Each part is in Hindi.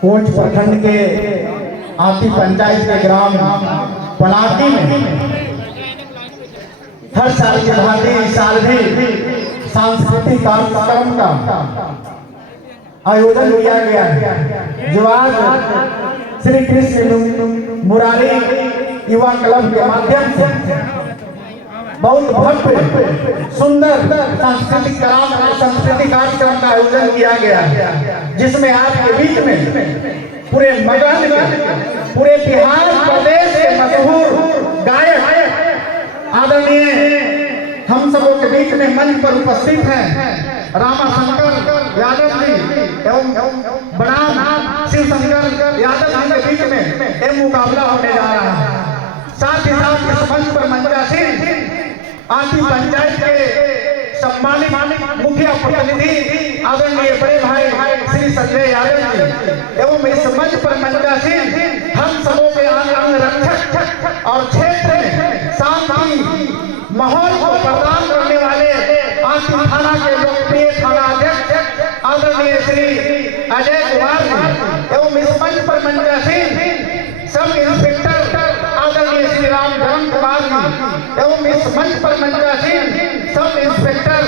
कोच प्रखंड के आती पंचायत के ग्राम पलाटी में हर साल की भांति इस साल भी सांस्कृतिक कार्यक्रम का आयोजन किया गया है, जो आज श्री कृष्ण मुरारी युवा क्लब के माध्यम से बहुत भव्य सुंदर सांस्कृतिक कार्यक्रम का आयोजन किया गया है, जिसमें आपके बीच में पूरे मगध पूरे बिहार प्रदेश के मशहूर गायक आदरणीय हम सबों के बीच में मंच पर उपस्थित हैं रामाशंकर यादव जी एवं बनाम शिव शंकर यादव जी के बीच में एक मुकाबला होने जा रहा है। साथ ही साथ इस मंच पर मंचासीन आती पंचायत के सम्मानित मुखिया प्रतिनिधि आदरणीय बड़े भाई श्री संजय यादव जी एवं इस मंच पर मंचासीन हम सबों के अंग रक्षक और क्षेत्र में शांति माहौल को प्रदान करने वाले आती थाना के लोकप्रिय थाना अध्यक्ष आदरणीय श्री अजय कुमार जी एवं इस मंच पर मंचासीन सब इंस्पेक्टर आदरणीय श्री राम कुमार जी एवं इस मंच पर मंचासीन सब इंस्पेक्टर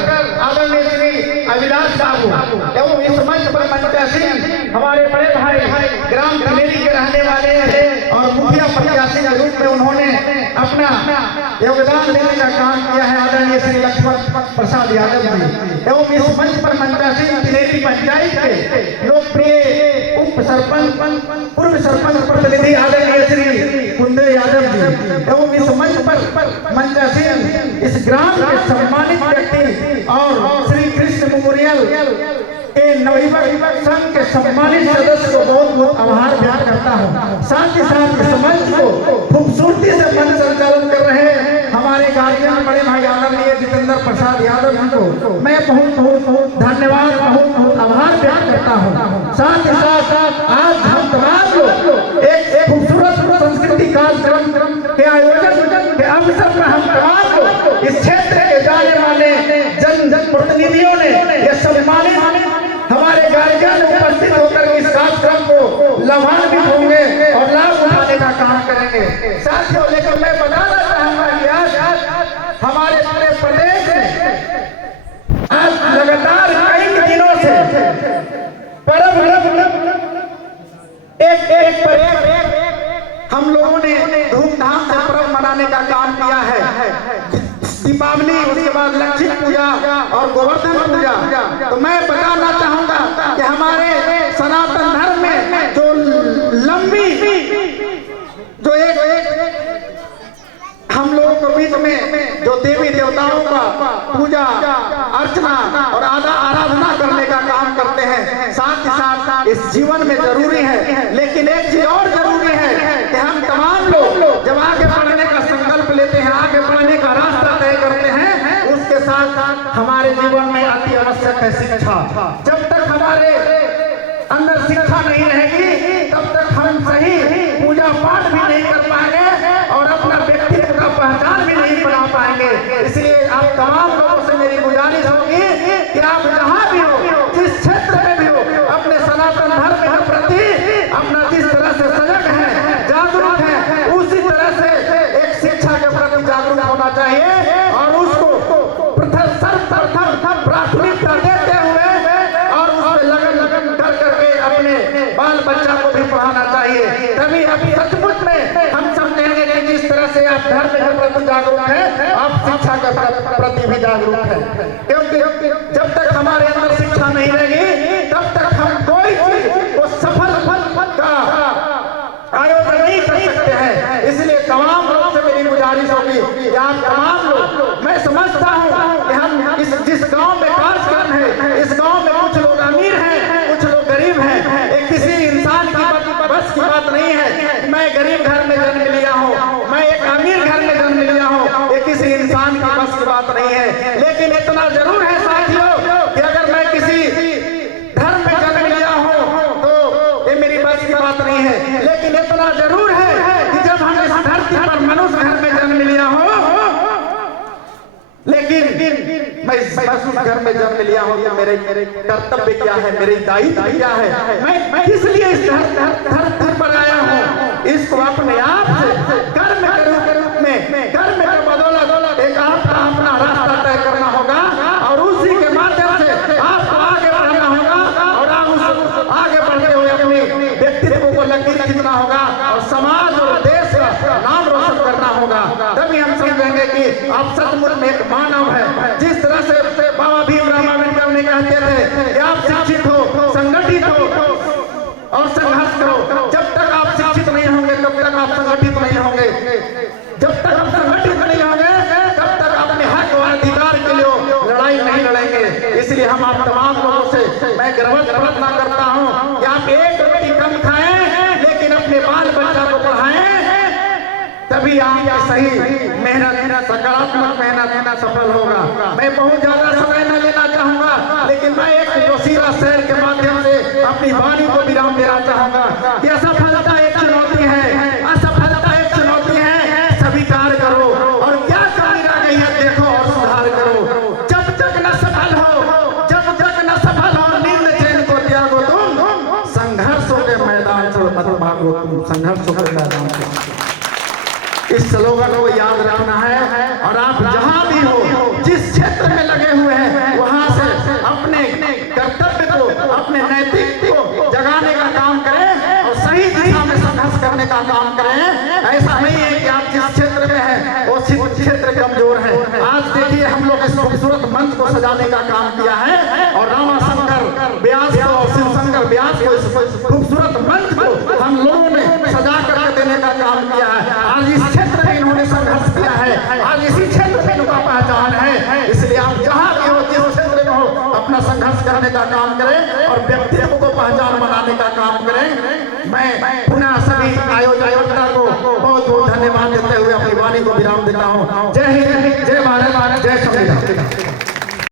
आदरणीय श्री अभिलाष बाबू एवं इस मंच पर मंचासीन हमारे बड़े भाई ग्राम तिलेरी के रहने वाले हैं और मुखिया प्रत्याशी के रूप में उन्होंने अपना योगदान देने का काम किया है आदरणीय श्री लक्ष्मण प्रसाद यादव जी एवं इस मंच पर मंचासीन तिलेरी पंचायत के लोकप्रिय उप सरपंच पूर्व सरपंच प्रतिनिधि आदरणीय श्री कुंदे यादव जी एवं इस मंच पर मंचासीन इस ग्राम के सम्मानित व्यक्ति और श्री कृष्ण मेमोरियल के नवयुवक संघ के सम्मानित सदस्य को बहुत बहुत आभार व्यक्त करता हूँ। साथ ही साथ इस मंच को खूबसूरती से मंच संचालन कर रहे हमारे गार्जियन बड़े भाई आदरणीय जितेंद्र प्रसाद यादव जी को मैं बहुत धन्यवाद बहुत आभार व्यक्त करता हूँ। साथ ही साथ आज हम तमाम लोग एक खूबसूरत संस्कृति कार्यक्रम के आयोजन के अवसर पर हम तमाम लोग इस क्षेत्र के जाने वाले जन प्रतिनिधियों ने यह सम्मानित हमारे गार्जियन उपस्थित होकर इस कार्यक्रम को लाभान्वित होंगे और लाभ उठाने का काम करेंगे। साथियों, लेकिन मैं बताना चाहूंगा कि आज हमारे पूरे प्रदेश में आज लगातार कई दिनों से पर्व एक हम लोगों ने धूमधाम से पर्व मनाने का काम किया है। दीपावली, उसके बाद लक्ष्मी पूजा और गोवर्धन पूजा। तो मैं बताना चाहूंगा कि हमारे सनातन धर्म में जो लंबी जो एक हम लोगों के बीच में जो देवी देवताओं का पूजा अर्चना और आराधना करने का काम करते हैं, साथ ही साथ इस जीवन में जरूरी है। लेकिन एक चीज और जरूरी है कि हम तमाम लोग जब आगे बढ़ने का संकल्प लेते हैं, आगे बढ़ने का रास्ता तय करते हैं, उसके साथ साथ हमारे जीवन में अति आवश्यक है शिक्षा। जब तक हमारे अंदर शिक्षा नहीं रहेगी तब तक हम सही पूजा पाठ भी नहीं कर पाएंगे और अपना व्यक्तित्व का पहचान भी नहीं बना पाएंगे। इसलिए आप तमाम लोगों से मेरी गुजारिश होगी कि आप जहाँ भी हो, जिस क्षेत्र में भी हो, अपने सनातन धर्म के प्रति अपना जिस तरह से सजग है, जागरूक है, उसी तरह से एक शिक्षा के प्रति जागरूक होना चाहिए और उसको सर्वप्रथम प्राथमिकता देते हुए और उसमें लगन कर करके अपने बाल बच्चा को भी पढ़ाना चाहिए। तभी अभी सचमुच में हम समझेंगे कि जिस तरह से आप धर्म के प्रति जागरूक है, आप शिक्षा के प्रति भी जागरूक है। क्योंकि जब तक हमारे अंदर शिक्षा नहीं रहेगी तब तक हम कोई चीज को सफल का आयोजन नहीं कर सकते हैं। इसलिए तमाम लोगों से मेरी गुजारिश होगी कि आप तमाम लोग, मैं समझता हूँ कि हम जिस गांव में कार्यक्रम है, इस गांव में कुछ लोग अमीर हैं, कुछ लोग गरीब हैं। एक किसी इंसान की बस की बात नहीं है मैं गरीब घर में जन्म लिया हूँ, मैं एक अमीर घर में जन्म लिया हूँ, ये किसी इंसान की बस की बात नहीं है। लेकिन इतना जरूर है साथियों कि अगर मैं किसी धर्म में जन्म लिया हूँ तो ये मेरी बस की बात नहीं है। लेकिन इतना जरूर है कि जब हम इस धरती पर मनुष्य घर में जन्म लिया हो, लेकिन मैं इस घर में जन्म लिया हूँ तो मेरे कर्तव्य क्या है, मेरी दायित्व क्या है, मैं किस लिए इस धरती पर आया हूँ, इसको अपने आप से कर्म के रूप में, कर्म के बदौलत एक आपका अपना रास्ता तय करना होगा और उसी के माध्यम से आपको आगे बढ़ना होगा और आगे बढ़ते हुए अपने व्यक्तित्व को लकीर खींचना होगा और समाज और देश का नाम रोशन करना होगा। तभी हम समझेंगे कि आप सचमुच में एक मानव है। जिस तरह से बाबा भीमराव अम्बेडकर ने कहते थे कि आप शिक्षित हो, संगठित हो और संघर्ष करो। जब तक आप शिक्षित नहीं होंगे तब तक आप संगठित नहीं होंगे, जब तक आप संगठित नहीं होंगे तब तक अपने हक और अधिकार के लिए लड़ाई नहीं लड़ेंगे। इसलिए हम आप तमाम लोगों से मैं गर्व प्रार्थना करता हूँ कि आप एक रोटी कम खाएं लेकिन अपने बाल बच्चा को पढ़ाएं, तभी आपकी सही मेहनत, सकारात्मक मेहनत सफल होगा। मैं बहुत ज्यादा समय न लेना चाहूंगा, लेकिन मैं एक जोशीला शहर के माध्यम से अपनी वाणी को विराम देना चाहूंगा कि असफलता एक चुनौती है, असफलता एक चुनौती है, स्वीकार करो और क्या कमी रह गई है देखो और सुधार करो। जब तक न सफल हो, जब तक न सफल हो, नींद चैन को त्यागो तुम, संघर्षों के मैदान से मत भागो तुम, संघर्षों के मैदान से। इस स्लोगन को याद रखना है और आप जहां भी हो, जिस क्षेत्र में लगे हुए हैं, वहां से अपने कर्तव्य को, अपने नैतिक को जगाने का काम करें और सही दिशा में संघर्ष करने का काम करें। ऐसा नहीं है कि आप जिस क्षेत्र में हैं वो क्षेत्र कमजोर है। आज देखिए हम लोग इस खूबसूरत मंच को सजाने का काम किया है और रामाशंकर व्यास को और शिवशंकर व्यास को इस खूबसूरत मंच को हम लोगों ने सजा कर देने का काम किया है। आज इस क्षेत्र में इन्होंने संघर्ष किया है, आज इसी क्षेत्र में इनका पहचान है। इसलिए आप जहां भी हो, जिस क्षेत्र में हो, अपना संघर्ष करने का काम करें और व्यक्तित्व को पहचान बनाने का काम करें। मैं पुनः सभी आयोजकों को बहुत बहुत धन्यवाद देते हुए अपनी वाणी को विराम देता हूँ। जय हिंद, जय भारत, जय संविधान।